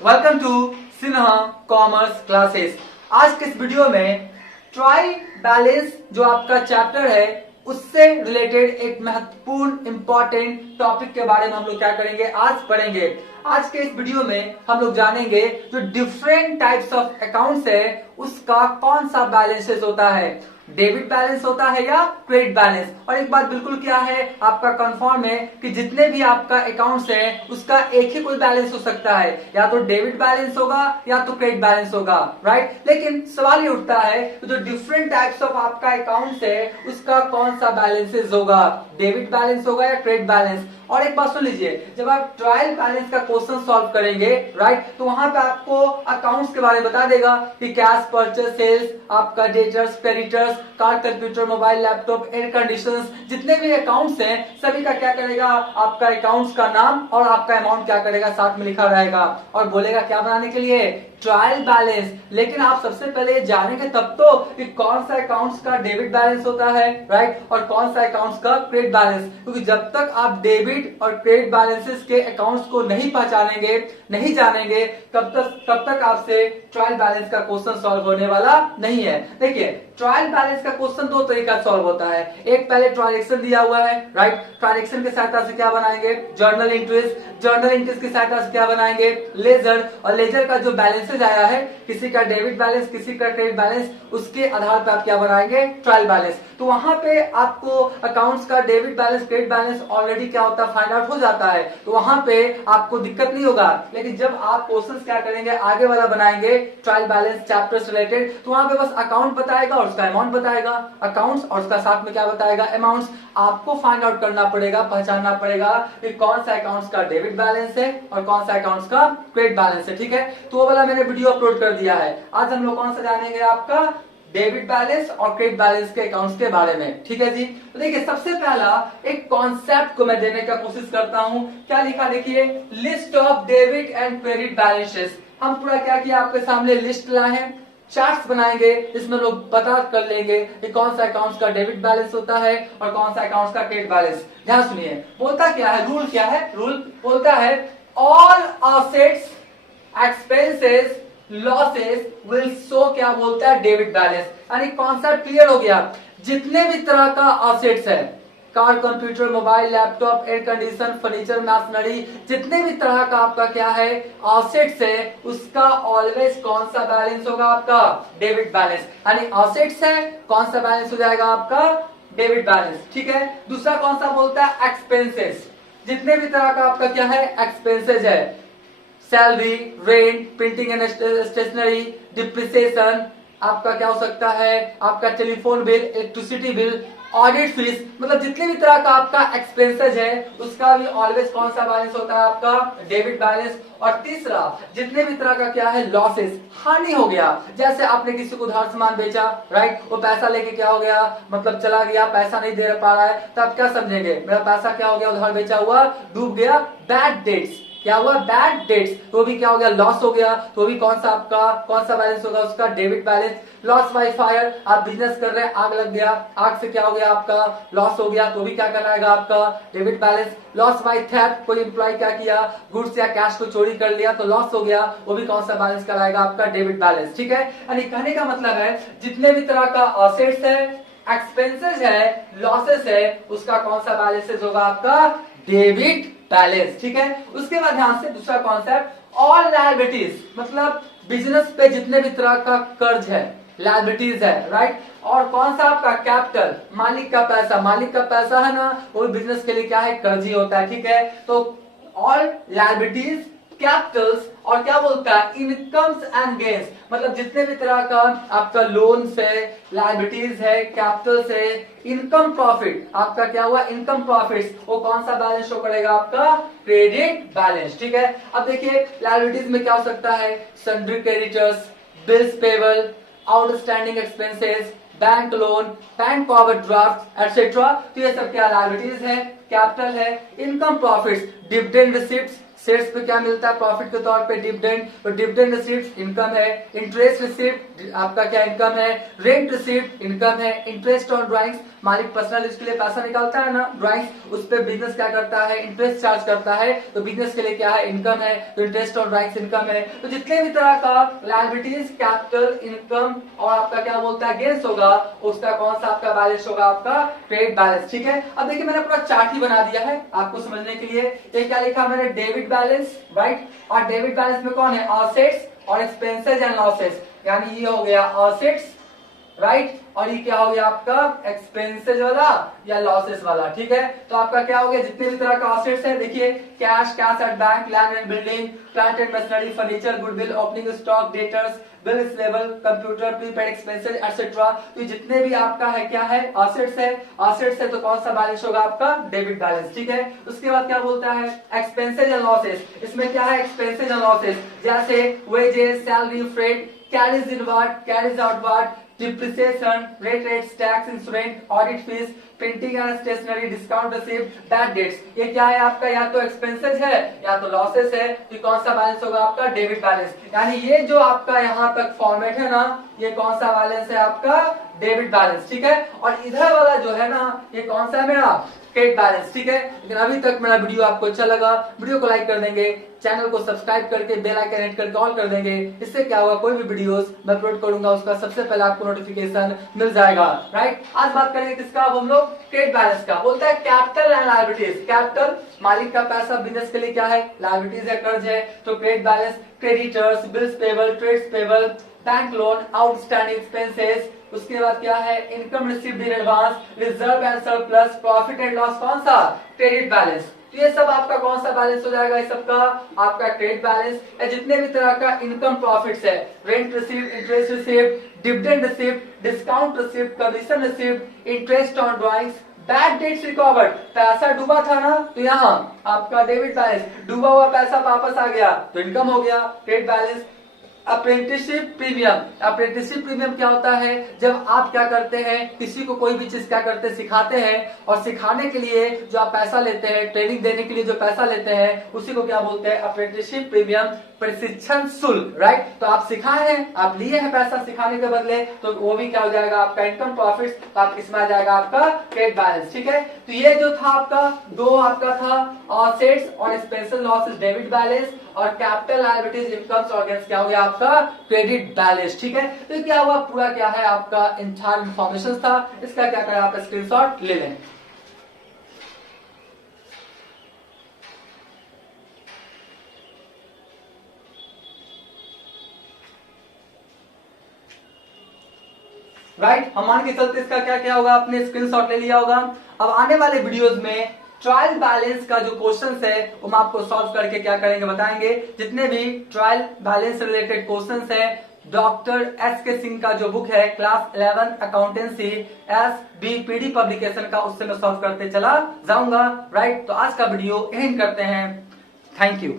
Welcome to Sinha commerce classes. आज के इस वीडियो में ट्रायल बैलेंस जो आपका चैप्टर है उससे रिलेटेड एक महत्वपूर्ण इंपॉर्टेंट टॉपिक के बारे में हम लोग क्या करेंगे, आज पढ़ेंगे। आज के इस वीडियो में हम लोग जानेंगे जो डिफरेंट टाइप्स ऑफ अकाउंट्स है उसका कौन सा बैलेंसेस होता है, डेबिट बैलेंस होता है या क्रेडिट बैलेंस। और एक बात बिल्कुल क्या है, आपका कंफर्म है कि जितने भी आपका अकाउंट्स हैं उसका एक ही कोई बैलेंस हो सकता है, या तो डेबिट बैलेंस होगा या तो क्रेडिट बैलेंस होगा, राइट। लेकिन सवाल ये उठता है जो डिफरेंट टाइप्स ऑफ आपका अकाउंट्स है उसका कौन सा बैलेंसेस होगा, डेबिट बैलेंस होगा या क्रेडिट बैलेंस। और एक बात सुन लीजिए, जब आप ट्रायल बैलेंस का क्वेश्चन सॉल्व करेंगे, राइट, तो वहां पे आपको अकाउंट्स के बारे में बता देगा कि कैश परचेस सेल्स, आपका debtors creditors, car computer mobile laptop air conditions, जितने भी अकाउंट्स हैं सभी का क्या करेगा, आपका अकाउंट्स का नाम और आपका अमाउंट क्या करेगा साथ में लिखा रहेगा और बोलेगा क्या बनाने के लिए, ट्रायल बैलेंस। लेकिन आप सबसे पहले जानेंगे तब तो कि कौन सा अकाउंट्स का डेबिट बैलेंस होता है, राइट, और कौन सा अकाउंट्स का क्रेडिट बैलेंस। क्योंकि जब तक आप डेबिट और क्रेडिट बैलेंसेस के अकाउंट्स को नहीं पहचानेंगे, नहीं जानेंगे, तब तक आपसे ट्रायल बैलेंस का क्वेश्चन सॉल्व होने वाला नहीं है। देखिए, ट्रायल बैलेंस का क्वेश्चन दो तरीका सॉल्व होता है। एक पहले ट्रांजैक्शन दिया हुआ है, राइट, ट्रांजैक्शन की सहायता से क्या बनाएंगे, जर्नल एंट्रीज, जर्नल एंट्रीज की सहायता से क्या बनाएंगे, लेजर, और लेजर का जो बैलेंसेज आया है, किसी का डेबिट बैलेंस किसी का क्रेडिट बैलेंस, उसके आधार पर आप क्या बनाएंगे, ट्रायल बैलेंस। तो वहां पे आपको अकाउंट्स का debit balance credit balance already क्या होता है, फाइंड आउट हो जाता है, तो वहां पे आपको दिक्कत नहीं होगा। लेकिन जब आप क्वेश्चन क्या करेंगे, आगे वाला बनाएंगे ट्रायल बैलेंस चैप्टर से रिलेटेड, तो वहां पे बस अकाउंट बताएगा और उसका अमाउंट बताएगा, अकाउंट्स और उसका साथ में क्या बताएगा, अमाउंट्स। आपको फाइंड आउट करना पड़ेगा, पहचानना पड़ेगा कि कौन सा अकाउंट्स का डेबिट बैलेंस है और कौन सा अकाउंट्स का क्रेडिट बैलेंस है, ठीक है। तो वो वाला मैंने वीडियो अपलोड कर दिया है। आज हम लोग कौन सा जानेंगे, आपका डेबिट बैलेंस और क्रेडिट बैलेंस के अकाउंट्स के बारे में, ठीक है जी। तो देखिए, सबसे पहला एक कॉन्सेप्ट को मैं देने का कोशिश करता हूं। क्या लिखा, देखिए, list of debit and credit balances. हम पूरा क्या किया, आपके सामने लिस्ट लाए हैं, चार्ट्स बनाएंगे, इसमें लोग पता कर लेंगे कि कौन सा अकाउंट्स का डेबिट बैलेंस होता है और कौन सा अकाउंट्स का क्रेडिट बैलेंस। ध्यान सुनिए, बोलता क्या है, रूल क्या है, रूल बोलता है all assets expenses losses will show, क्या बोलता है, डेबिट बैलेंस। यानी कॉन्सेप्ट क्लियर हो गया। जितने भी तरह का असेट्स है, car computer mobile laptop air condition furniture machinery, जितने भी तरह का आपका क्या है असेट्स है, उसका ऑलवेज कौन सा बैलेंस होगा, आपका डेबिट बैलेंस। यानी असेट्स है, कौन सा बैलेंस हो जाएगा, आपका डेबिट बैलेंस, ठीक है। दूसरा कौन सा बोलता है, एक्सपेंसेस। जितने भी तरह का आपका क्या है एक्सपेंसेस है, salary, rent, printing and stationery, depreciation, आपका क्या हो सकता है, आपका telephone bill, electricity bill, audit fees, मतलब जितने भी तरह का आपका एक्सपेंसेस है उसका भी ऑलवेज कौन सा बैलेंस होता है, आपका डेबिट बैलेंस। और तीसरा, जितने भी तरह का क्या है लॉसेस, हानि हो गया, जैसे आपने किसी को उधार सामान बेचा, राइट, वो पैसा लेके क्या हो गया, मतलब चला गया, पैसा नहीं दे पा रहा है, तो आप क्या समझेंगे, मेरा पैसा क्या हो गया, उधार बेचा हुआ डूब गया, बैड डेट्स, क्या हुआ, बैड डेट्स, तो भी क्या हो गया, लॉस हो गया, तो भी कौन सा आपका कौन सा बैलेंस होगा, उसका debit balance. Loss by fire, आप बिजनेस कर रहे हैं, आग लग गया, आग से क्या हो गया, आपका लॉस हो गया, तो भी क्या कराएगा, आपका debit balance. Loss by theft, कोई एम्प्लॉय क्या किया, गुड्स या कैश को चोरी कर लिया तो लॉस हो गया, वो भी कौन सा बैलेंस कराएगा, आपका डेबिट बैलेंस, ठीक है। यानी कहने का मतलब है जितने भी तरह का असेट्स है, एक्सपेंसेस है, लॉसेस है, उसका कौन सा बैलेंसेस होगा, आपका डेबिट बैलेंस, ठीक है। उसके बाद ध्यान से दूसरा कॉन्सेप्ट, ऑल लायबिलिटीज, मतलब बिजनेस पे जितने भी तरह का कर्ज है, लायबिलिटीज है, राइट। और कौन सा आपका कैपिटल, मालिक का पैसा, मालिक का पैसा है ना, वो बिजनेस के लिए क्या है, कर्ज ही होता है, ठीक है। तो ऑल लायबिलिटीज, कैपिटल्स, और क्या बोलता है, इनकम्स एंड गेन्स, मतलब जितने भी तरह का आपका लोन्स है, लायबिलिटीज है, कैपिटल्स है, इनकम प्रॉफिट, आपका क्या हुआ, इनकम प्रॉफिट्स, वो कौन सा बैलेंस शो करेगा, आपका क्रेडिट बैलेंस, ठीक है। अब देखिए, लायबिलिटीज में क्या हो सकता है, sundry creditors, bills payable, outstanding expenses, bank loan, bank overdraft etcetera. तो ये सब क्या लायबिलिटीज है, कैपिटल है, income profits, dividend receipts, shares पे क्या मिलता है प्रॉफिट के तौर पे डिविडेंड, तो डिविडेंड रिसीव्ड इनकम है, इंटरेस्ट रिसीव्ड आपका क्या इनकम है, रेंट रिसीव्ड इनकम है, इंटरेस्ट ऑन ड्राइंग्स मालिक पर्सनल यूज के लिए पैसा निकालता है ना ड्राइंग्स, उस पे बिजनेस क्या करता है इंटरेस्ट चार्ज करता है, तो बिजनेस के लिए क्या है इनकम है, तो इंटरेस्ट ऑन ड्राइंग्स इनकम है। तो जितने भी तरह का लायबिलिटीज कैपिटल इनकम और आपका क्या बोलता है गेन्स होगा उसका कौन सा आपका बैलेंस होगा आपका क्रेडिट बैलेंस। ठीक है, अब देखिए मैंने पूरा चार्ट ही बना दिया है आपको समझने के लिए। ये क्या लिखा मैंने डेबिट बैलेंस, राइट, और डेबिट बैलेंस में कौन है असेट्स और एक्सपेंसेस एंड लॉसेस, यानी ये हो गया असेट्स, राइट, और ये क्या हो गया आपका एक्सपेंसेस वाला या लॉसेस वाला। ठीक है, तो आपका क्या हो गया जितने भी तरह का एसेट्स है देखिए cash, cash at bank, land and building, plant and machinery, furniture, goodwill, opening stock, debtors, bill receivable, computer, prepaid expenses etcetera. तो जितने भी आपका है क्या है एसेट्स है, एसेट्स है तो कौन सा बैलेंस होगा आपका डेबिट बैलेंस। ठीक है, उसके बाद क्या बोलता है एक्सपेंसेस एंड लॉसेस, इसमें क्या है एक्सपेंसेस एंड लॉसेस जैसे wages, salary, freight, carries inward, carries outward, depreciation, rate rates, tax, insurance, audit fees, printing and stationery, discount receipt, bad debts। ये क्या है आपका या तो एक्सपेंसेस है या तो लॉसेस है, तो कौन सा बैलेंस होगा आपका डेबिट बैलेंस। यानी ये जो आपका यहाँ तक फॉर्मेट है ना ये कौन सा बैलेंस है आपका डेबिट बैलेंस। ठीक है, और इधर वाला जो है ना ये कौन सा है मेरा क्रेडिट बैलेंस। ठीक है, लेकिन अभी तक मेरा वीडियो आपको अच्छा लगा, वीडियो को लाइक कर देंगे, चैनल को सब्सक्राइब करके बेल आइकन हिट करके ऑल कर देंगे। इससे क्या होगा कोई भी वीडियोस मैं अपलोड करूंगा उसका सबसे पहले आपको नोटिफिकेशन मिल जाएगा। राइट, आज बात करेंगे किसका अब हम लोग क्रेडिट बैलेंस का। बोलता है कैपिटल एंड लायबिलिटीज, कैपिटल मालिक का पैसा बिजनेस के लिए क्या है लायबिलिटीज है कर्ज है, तो credit balance creditors, bills payable, trades payable, bank loan, outstanding expenses, उसके बाद क्या है income received in advance, reserve and surplus, profit and loss, कौन सा क्रेडिट बैलेंस। तो ये सब आपका कौन सा बैलेंस हो जाएगा इस सबका आपका क्रेडिट बैलेंस। जितने भी तरह का इनकम प्रॉफिट्स है, rent received, interest received, dividend received, discount received, commission received, interest on drawings, bad debts recovered, पैसा डूबा था ना तो यहाँ आपका डेबिट बैलेंस, डूबा हुआ पैसा वापस आ गया तो इनकम हो गया credit balance. Apprenticeship premium, apprenticeship premium क्या होता है जब आप क्या करते हैं किसी को कोई भी चीज क्या करते हैं सिखाते हैं और सिखाने के लिए जो आप पैसा लेते हैं ट्रेनिंग देने के लिए जो पैसा लेते हैं उसी को क्या बोलते हैं अप्रेंटिसशिप प्रीमियम, प्रशिक्षण शुल्क। राइट, तो आप सिखाए हैं आप लिए हैं पैसा सिखाने के बदले तो वो भी क्या हो जाएगा आपका इनकम प्रॉफिट, तो आप इसमें आ जाएगा आपका क्रेडिट बैलेंस। ठीक है, तो ये जो था आपका दो आपका था असेट्स और एक्सपेंसेस लॉसेस डेबिट बैलेंस और कैपिटल लायबिलिटीज इनकम्स और गेन्स क्या हो गया आपका क्रेडिट बैलेंस। ठीक है, तो क्या हुआ पूरा क्या है आपका इंटायर इंफॉर्मेशन था, इसका क्या करें आप स्क्रीनशॉट ले लें। राइट, हम मान के चलते इसका क्या क्या होगा आपने स्क्रीनशॉट ले लिया होगा। अब आने वाले वीडियोस में ट्रायल बैलेंस का जो क्वेश्चंस है वो हम आपको सॉल्व करके क्या करेंगे बताएंगे। जितने भी ट्रायल बैलेंस रिलेटेड क्वेश्चंस है डॉक्टर एस के सिंह का जो बुक है क्लास 11 अकाउंटेंसी SBPD पब्लिकेशन का उससे मैं सॉल्व करते चला जाऊंगा। राइट, तो आज का वीडियो एंड करते हैं। Thank you.